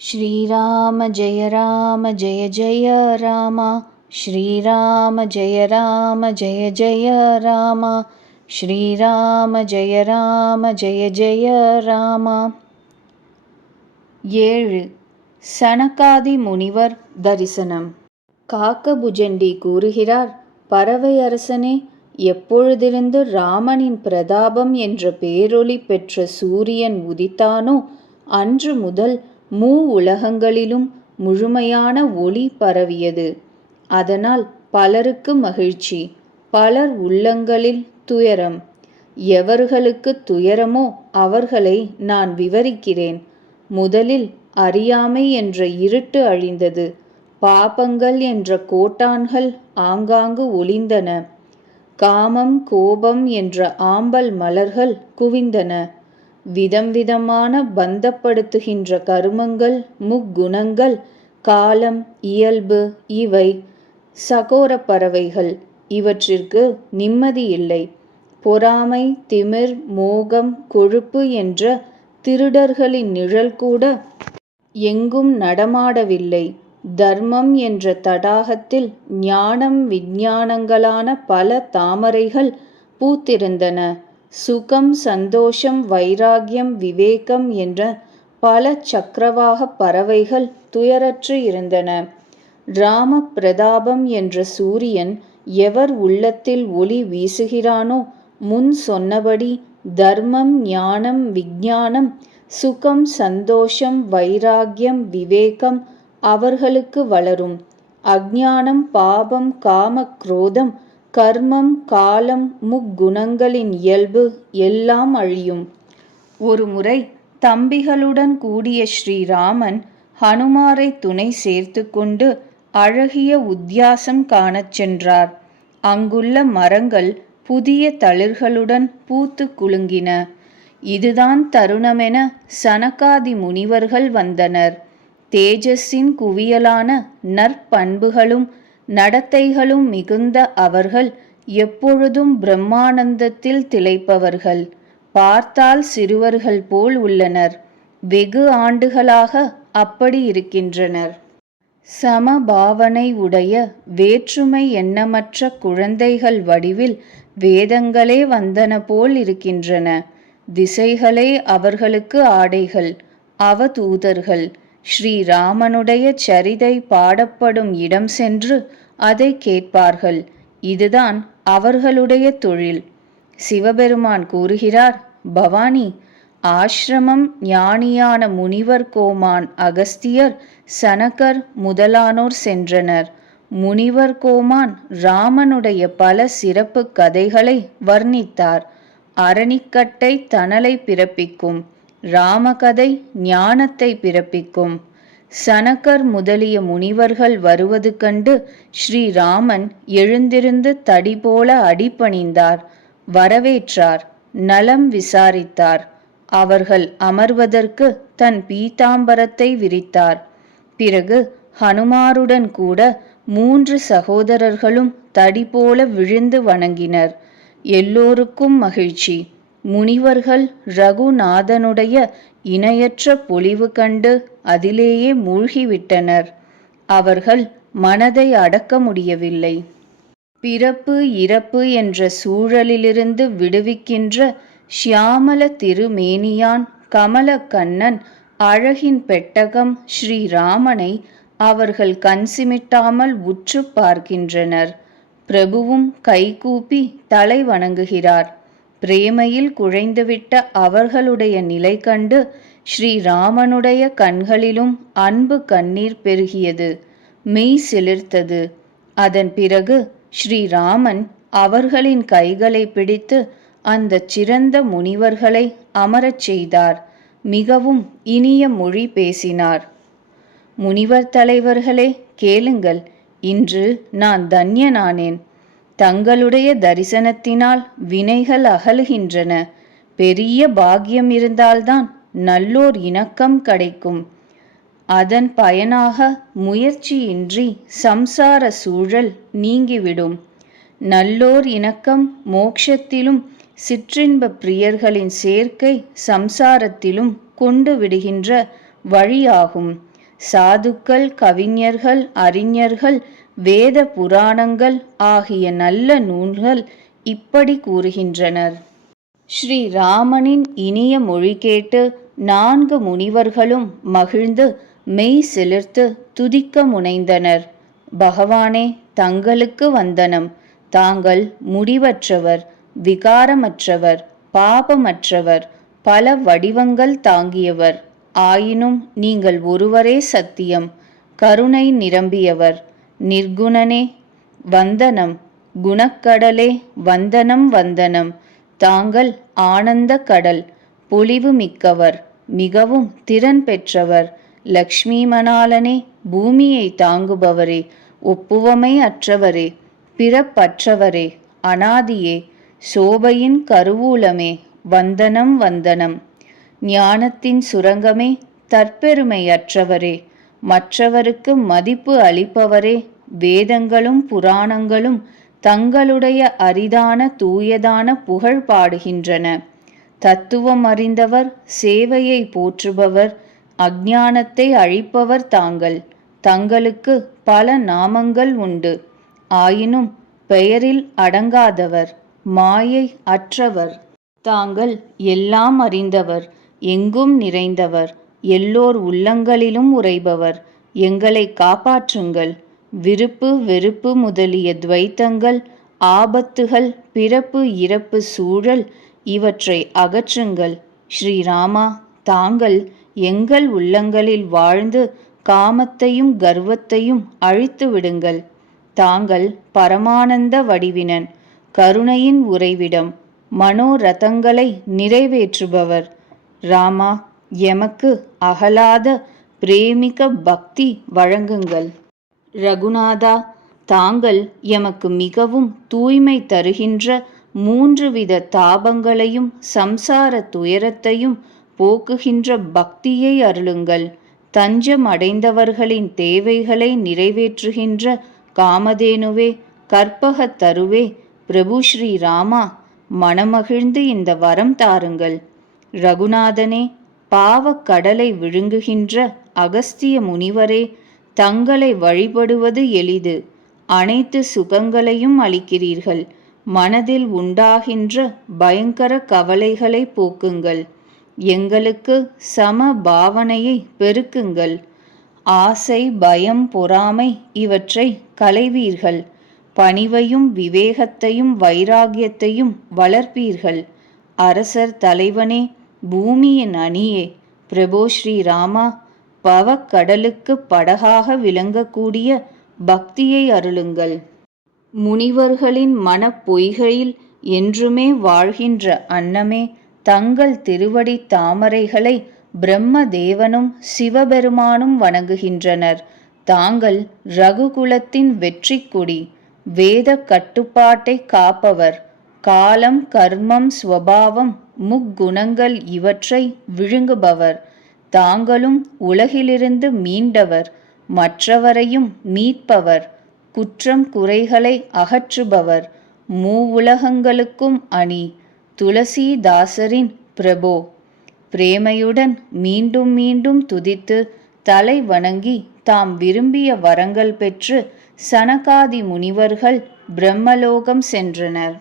श्रीराम जय जय राम। श्रीराम जय जय राम। श्रीराम जय जय राम। 7. சனகாதி முனிவர் தரிசனம். காக்கபுஜண்டி கூறுகிறார், பறவை அரசனே, எப்பொழுதிருந்து ராமனின் பிரதாபம் என்ற பேரொளி பெற்ற சூரியன் உதித்தானோ அன்று முதல் உலகங்களிலும் முழுமையான ஒளி பரவியது. அதனால் பலருக்கு மகிழ்ச்சி, பலர் உள்ளங்களில் துயரம். எவர்களுக்கு துயரமோ அவர்களை நான் விவரிக்கிறேன். முதலில் அறியாமை என்ற இருட்டு அழிந்தது. பாபங்கள் என்ற கோட்டான்கள் ஆங்காங்கு ஒளிந்தன. காமம் கோபம் என்ற ஆம்பல் மலர்கள் குவிந்தன. விதம் விதமான பந்தப்படுத்துகின்ற கருமங்கள், முக்குணங்கள், காலம், இயல்பு, இவை சகோர பறவைகள். இவற்றிற்கு நிம்மதி இல்லை. பொறாமை, திமிர், மோகம், கொழுப்பு என்ற திருடர்களின் நிழல் கூட எங்கும் நடமாடவில்லை. தர்மம் என்ற தடாகத்தில் ஞானம் விஞ்ஞானங்களான பல தாமரைகள் பூத்திருந்தன. சுகம், சந்தோஷம், வைராகியம், விவேகம் என்ற பல சக்கரவாக பறவைகள் துயரற்று இருந்தன. ராம பிரதாபம் என்ற சூரியன் எவர் உள்ளத்தில் ஒளி வீசுகிறானோ முன் சொன்னபடி தர்மம், ஞானம், விஞ்ஞானம், சுகம், சந்தோஷம், வைராகியம், விவேகம் அவர்களுக்கு வளரும். அஞ்ஞானம், பாபம், காம, குரோதம், கர்மம், காலம், முக்குணங்களின் இயல்பு எல்லாம் அழியும். ஒருமுறை தம்பிகளுடன் கூடிய ஸ்ரீராமன் ஹனுமாரை துணை சேர்த்து கொண்டு அழகிய உத்தியாசம் காணச் சென்றார். அங்குள்ள மரங்கள் புதிய தளிர்களுடன் பூத்து குலுங்கின. இதுதான் தருணமென சனகாதி முனிவர்கள் வந்தனர். தேஜஸின் குவியலான நற்பண்புகளும் நடத்தைகளும் மிகுந்த அவர்கள் எப்பொழுதும் பிரம்மானந்தத்தில் திளைப்பவர்கள். பார்த்தால் சிறுவர்கள் போல் உள்ளனர். வெகு ஆண்டுகளாக அப்படி இருக்கின்றனர். சமபாவனை உடைய வேற்றுமை எண்ணமற்ற குழந்தைகள் வடிவில் வேதங்களே வந்தன போல் இருக்கின்றன. திசைகளே அவர்களுக்கு ஆடைகள், அவதூதர்கள். ஸ்ரீராமனுடைய சரிதை பாடப்படும் இடம் சென்று அதை கேட்பார்கள். இதுதான் அவர்களுடைய தொழில். சிவபெருமான் கூறுகிறார், பவானி, ஆசிரமம் ஞானியான முனிவர் கோமான் அகஸ்தியர், சனகர் முதலானோர் சென்றனர். முனிவர் கோமான் ராமனுடைய பல சிறப்பு கதைகளை வர்ணித்தார். அரணிக்கட்டை தணலை பிறப்பிக்கும், ராமகதை ஞானத்தை பிறப்பிக்கும். சனகர் முதலிய முனிவர்கள் வருவது கண்டு ஸ்ரீராமன் எழுந்திருந்து தடி போல அடிபணிந்தார். வரவேற்றார், நலம் விசாரித்தார். அவர்கள் அமர்வதற்கு தன் பீதாம்பரத்தை விரித்தார். பிறகு ஹனுமாருடன் கூட 3 சகோதரர்களும் தடி போல விழுந்து வணங்கினர். எல்லோருக்கும் மகிழ்ச்சி. முனிவர்கள் ரகுநாதனுடைய இணையற்ற பொலிவு கண்டு அதிலேயே மூழ்கிவிட்டனர். அவர்கள் மனதை அடக்க முடியவில்லை. பிறப்பு இறப்பு என்ற சூழலிலிருந்து விடுவிக்கின்ற ஷியாமல திருமேனியான் கமல கண்ணன் அழகின் பெட்டகம் ஸ்ரீராமனை அவர்கள் கண் சிமிட்டாமல் உற்று பார்க்கின்றனர். பிரபுவும் கைகூப்பி தலை வணங்குகிறார். பிரேமையில் குழைந்துவிட்ட அவர்களுடைய நிலை கண்டு ஸ்ரீராமனுடைய கண்களிலும் அன்பு கண்ணீர் பெருகியது, மெய் சிலிர்த்தது. அதன் பிறகு ஸ்ரீராமன் அவர்களின் கைகளை பிடித்து அந்த சிறந்த முனிவர்களை அமரச் செய்தார். மிகவும் இனிய மொழி பேசினார். முனிவர் தலைவர்களே, கேளுங்கள், இன்று நான் தன்யனானேன். தங்களுடைய தரிசனத்தினால் வினைகள் அகலுகின்றன. பெரிய பாக்கியம் இருந்தால்தான் நல்லோர் இணக்கம் கிடைக்கும். அதன் பயனாக முயற்சியின்றி சம்சார சூழல் நீங்கிவிடும். நல்லோர் இணக்கம் மோட்சத்திலும் சிற்றின்ப பிரியர்களின் சேர்க்கை சம்சாரத்திலும் கொண்டு விடுகின்ற வழியாகும். சாதுக்கள், கவிஞர்கள், அறிஞர்கள், வேத புராணங்கள் ஆகிய நல்ல நூல்கள் இப்படி கூறுகின்றனர். ஸ்ரீ ராமனின் இனிய மொழி கேட்டு 4 முனிவர்களும் மகிழ்ந்து மெய் சிலிர்த்து துதிக்க முனைந்தனர். பகவானே, தங்களுக்கு வந்தனம். தாங்கள் முடிவற்றவர், விகாரமற்றவர், பாபமற்றவர், பல வடிவங்கள் தாங்கியவர். ஆயினும் நீங்கள் ஒருவரே சத்தியம், கருணை நிரம்பியவர். நிர்குணனே வந்தனம், குணக்கடலே வந்தனம் வந்தனம். தாங்கள் ஆனந்த கடல், பொலிவு மிக்கவர், மிகவும் திறன் பெற்றவர். லக்ஷ்மி மணாலனே, பூமியை தாங்குபவரே, ஒப்புவமை அற்றவரே, பிறப்பற்றவரே, அனாதியே, சோபையின் கருவூலமே, வந்தனம் வந்தனம். ஞானத்தின் சுரங்கமே, தற்பெருமை அற்றவரே, மற்றவருக்கு மதிப்பு அளிப்பவரே. வேதங்களும் புராணங்களும் தங்களுடைய அரிதான தூயதான புகழ் பாடுகின்றன. தத்துவம் அறிந்தவர், சேவையை போற்றுபவர், அஞ்ஞானத்தை அழிப்பவர் தாங்கள். தங்களுக்கு பல நாமங்கள் உண்டு. ஆயினும் பெயரில் அடங்காதவர், மாயை அற்றவர். தாங்கள் எல்லாம் அறிந்தவர், எங்கும் நிறைந்தவர், எல்லோர் உள்ளங்களிலும் உறைபவர். எங்களை காப்பாற்றுங்கள். விருப்பு வெறுப்பு முதலிய துவைத்தங்கள், ஆபத்துகள், பிறப்பு இறப்பு, சூழல் இவற்றை அகற்றுங்கள். ஸ்ரீராமா, தாங்கள் எங்கள் உள்ளங்களில் வாழ்ந்து காமத்தையும் கர்வத்தையும் அழித்து விடுங்கள். தாங்கள் பரமானந்த வடிவினன், கருணையின் உறைவிடம், மனோரதங்களை நிறைவேற்றுபவர். ராமா, எமக்கு அகலாத பிரேமிக பக்தி வழங்குங்கள். ரகுநாதா, தாங்கள் எமக்கு மிகவும் தூய்மை தருகின்ற 3 வித தாபங்களையும் சம்சார துயரத்தையும் போக்குகின்ற பக்தியை அருளுங்கள். தஞ்சம் அடைந்தவர்களின் தேவைகளை நிறைவேற்றுகின்ற காமதேனுவே, கற்பகத் தருவே, பிரபு ஸ்ரீ ராமா, மனமகிழ்ந்து இந்த வரம் தாருங்கள். ரகுநாதனே, பாவக் கடலை விழுங்குகின்ற அகஸ்திய முனிவரே, தங்களை வழிபடுவது எளிது. அனைத்து சுகங்களையும் அளிக்கிறீர்கள். மனதில் உண்டாகின்ற பயங்கர கவலைகளை போக்குங்கள். எங்களுக்கு சம பாவனையை பெருக்குங்கள். ஆசை, பயம், பொறாமை இவற்றை களைவீர்கள். பணிவையும் விவேகத்தையும் வைராகியத்தையும் வளர்ப்பீர்கள். அரசர் தலைவனே, பூமியின் அணியே, பிரபோ ஸ்ரீராமா, பவக்கடலுக்கு படகாக விளங்கக்கூடிய பக்தியை அருளுங்கள். முனிவர்களின் மனப்பொய்கையில் என்றுமே வாழ்கின்ற அன்னமே, தங்கள் திருவடி தாமரைகளை பிரம்மதேவனும் சிவபெருமானும் வணங்குகின்றனர். தாங்கள் ரகுகுலத்தின் வெற்றி கொடி, வேத கட்டுப்பாட்டை காப்பவர். காலம், கர்மம், ஸ்வபாவம், முக்குணங்கள் இவற்றை விழுங்குபவர். தாங்களும் உலகிலிருந்து மீண்டவர், மற்றவரையும் மீட்பவர். குற்றம் குறைகளை அகற்றுபவர், மூவுலகங்களுக்கும் அணி. துளசிதாசரின் பிரபோ, பிரேமையுடன் மீண்டும் மீண்டும் துதித்து தலை வணங்கி தாம் விரும்பிய வரங்கள் பெற்று சனகாதி முனிவர்கள் பிரம்மலோகம் சென்றனர்.